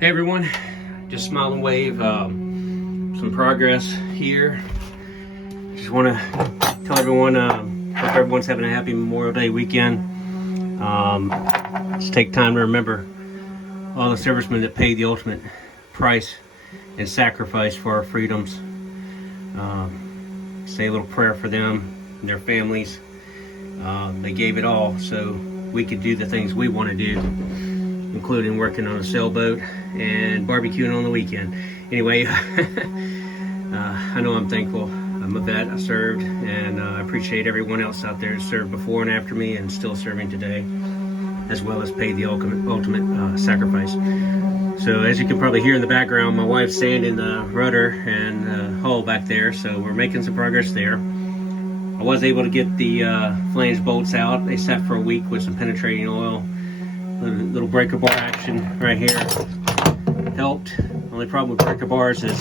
Hey everyone, just smile and wave. Some progress here. Just want to tell everyone, hope everyone's having a happy Memorial Day weekend. Just take time to remember all the servicemen that paid the ultimate price and sacrifice for our freedoms. Say a little prayer for them and their families. They gave it all so we could do the things we want to do, including working on a sailboat and barbecuing on the weekend. Anyway, I know I'm thankful. I'm a vet, I served, and I appreciate everyone else out there who served before and after me and still serving today, as well as paid the ultimate sacrifice. So as you can probably hear in the background, my wife's sanding the rudder and hull back there, so we're making some progress there. I was able to get the flange bolts out. They sat for a week with some penetrating oil. Little breaker bar action right here helped. Only problem with breaker bars is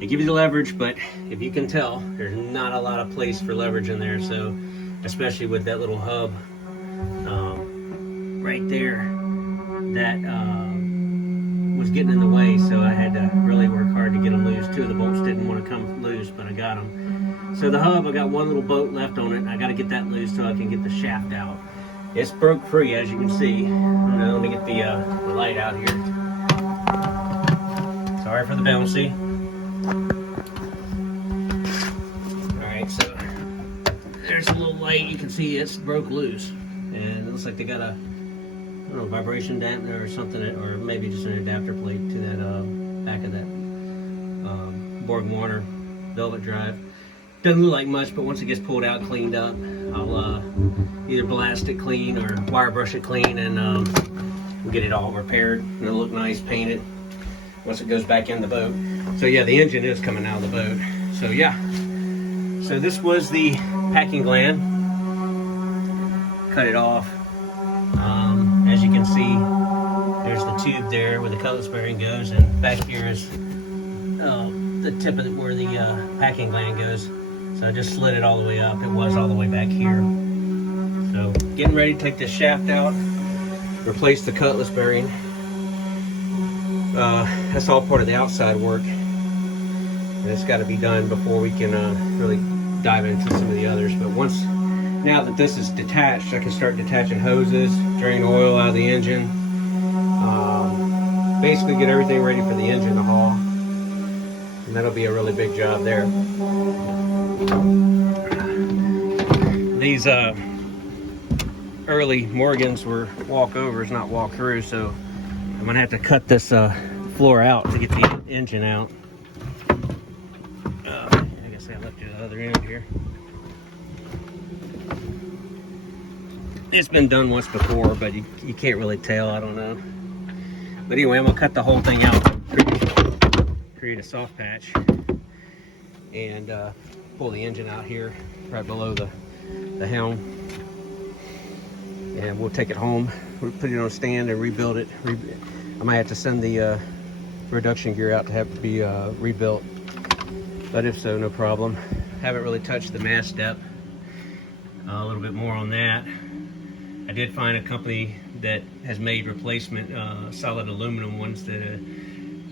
they give you the leverage, but if you can tell, there's not a lot of place for leverage in there. So especially with that little hub right there, that was getting in the way, so I had to really work hard to get them loose. Two of the bolts didn't want to come loose, but I got them. So the hub, I got one little bolt left on it. I got to get that loose so I can get the shaft out. It's broke free, as you can see. Let me get the light out here. Sorry for the bouncy. Alright, so there's a little light. You can see it's broke loose. And it looks like they got a, I don't know, vibration dampener or something, or maybe just an adapter plate to that back of that Borg Warner velvet drive. Doesn't look like much, but once it gets pulled out, cleaned up, I'll either blast it clean or wire brush it clean, and we'll get it all repaired. And it'll look nice, painted, once it goes back in the boat. So yeah, the engine is coming out of the boat. So yeah, so this was the packing gland. Cut it off. As you can see, there's the tube there where the cutlass bearing goes, and back here is the tip of where the packing gland goes. So I just slid it all the way up. It was all the way back here. So getting ready to take this shaft out, replace the cutlass bearing. That's all part of the outside work, and it's got to be done before we can really dive into some of the others. But now that this is detached, I can start detaching hoses, drain oil out of the engine, basically get everything ready for the engine to haul, and that'll be a really big job there. These early Morgans were walkovers, not walk-throughs, so I'm gonna have to cut this floor out to get the engine out. I guess I left it at the other end here. It's been done once before, but you can't really tell, I don't know. But anyway, I'm gonna cut the whole thing out, create a soft patch, and pull the engine out here right below the helm. And we'll take it home, we'll put it on a stand and rebuild it. I might have to send the reduction gear out to have to be rebuilt, but if so, no problem. Haven't really touched the mast depth. A little bit more on that. I did find a company that has made replacement solid aluminum ones that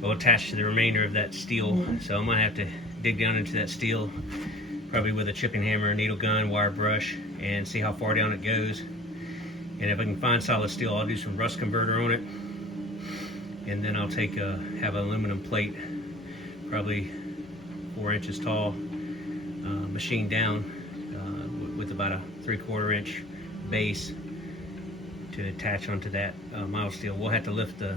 will attach to the remainder of that steel. So I might have to dig down into that steel, probably with a chipping hammer, needle gun, wire brush, and see how far down it goes. And if I can find solid steel, I'll do some rust converter on it, and then I'll have an aluminum plate, probably 4 inches tall, machined down with about a 3/4 inch base to attach onto that mild steel. We'll have to lift the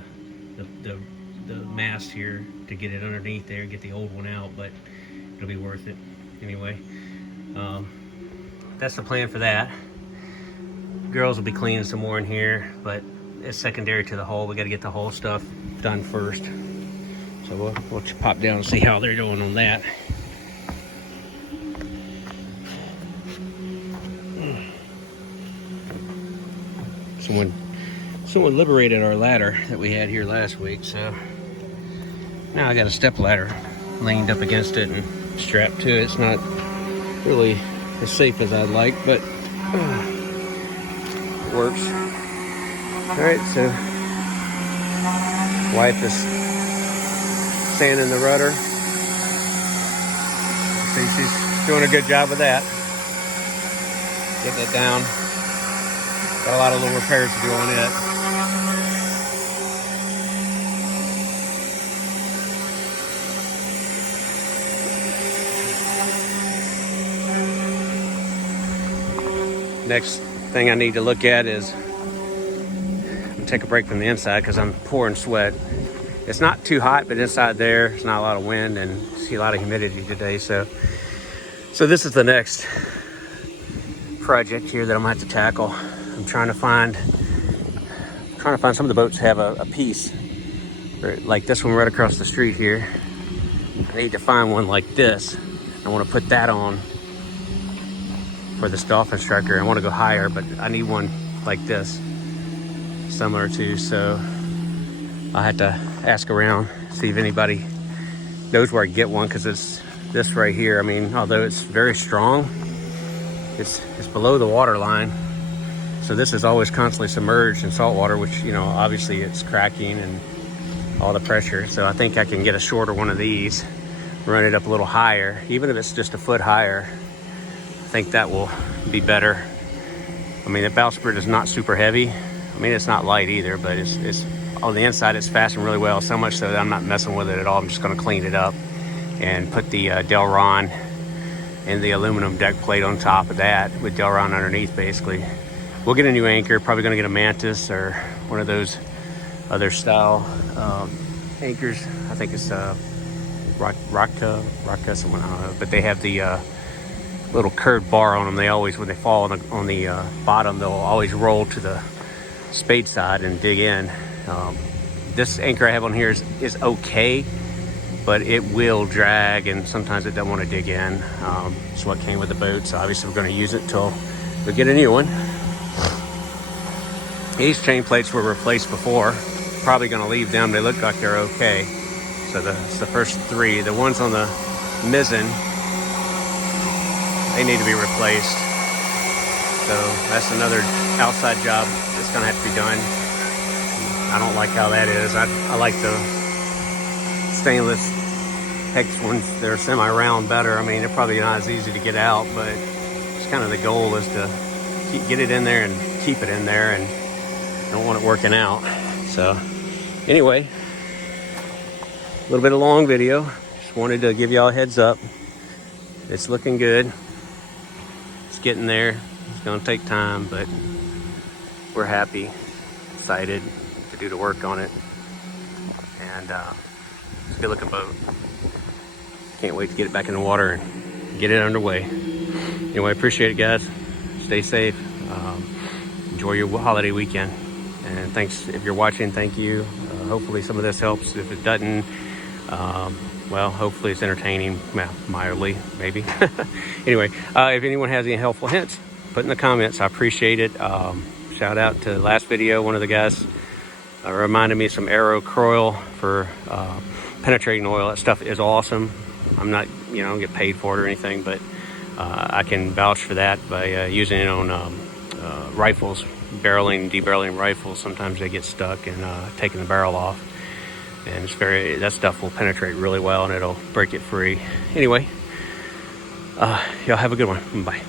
mast here to get it underneath there, get the old one out, but it'll be worth it anyway. That's the plan for that. Girls will be cleaning some more in here, but it's secondary to the hull. We got to get the hull stuff done first. So we'll pop down and see how they're doing on that. Someone liberated our ladder that we had here last week, so now I got a step ladder leaned up against it and strapped to it. It's not really as safe as I'd like, but it works. All right, so Wife is sanding the rudder. See, she's doing a good job with that. Getting it down. Got a lot of little repairs to do on it. Next thing I need to look at is, I'm gonna take a break from the inside because I'm pouring sweat. It's not too hot, but inside there's not a lot of wind and see a lot of humidity today. So this is the next project here that I'm gonna have to tackle. I'm trying to find some of the boats have a piece like this one right across the street here. I need to find one like this. I want to put that on for this dolphin striker. I want to go higher, but I need one like this, similar to. So I have to ask around, see if anybody knows where I can get one, because it's this right here. I mean, although it's very strong, it's below the water line. So this is always constantly submerged in salt water, which, you know, obviously it's cracking and all the pressure. So I think I can get a shorter one of these, run it up a little higher, even if it's just a foot higher. I think that will be better. I mean, the bowsprit is not super heavy. I mean, it's not light either, but it's on the inside, it's fastened really well, so much so that I'm not messing with it at all. I'm just gonna clean it up and put the Delron and the aluminum deck plate on top of that with Delron underneath, basically. We'll get a new anchor, probably gonna get a Mantis or one of those other style anchors. I think it's Rocka, someone, I don't know, but they have the little curved bar on them. They always, when they fall on the bottom, they'll always roll to the spade side and dig in. This anchor I have on here is okay, but it will drag and sometimes it doesn't want to dig in. It's what came with the boat, so obviously we're going to use it until we get a new one. These chain plates were replaced before. Probably going to leave them. They look like they're okay. So it's the first three. The ones on the mizzen, they need to be replaced. So that's another outside job that's going to have to be done. I don't like how that is. I like the stainless hex ones. They're semi-round better. I mean, they're probably not as easy to get out, but it's kind of the goal is to get it in there and keep it in there, and don't want it working out. So anyway, a little bit of long video. Just wanted to give y'all a heads up. It's looking good. It's getting there. It's gonna take time, but we're happy, excited to do the work on it. And it's a good looking boat. Can't wait to get it back in the water and get it underway. Anyway, appreciate it, guys. Stay safe. Enjoy your holiday weekend. And thanks if you're watching. Thank you. Hopefully some of this helps. If it doesn't, well, hopefully it's entertaining, mildly, maybe. Anyway, if anyone has any helpful hints, put in the comments. I appreciate it. Shout out to the last video. One of the guys reminded me of some Aero Coil for penetrating oil. That stuff is awesome. I'm not, get paid for it or anything, but I can vouch for that by using it on rifles, debarreling rifles. Sometimes they get stuck and taking the barrel off, and that stuff will penetrate really well and it'll break it free. Anyway, y'all have a good one. Bye.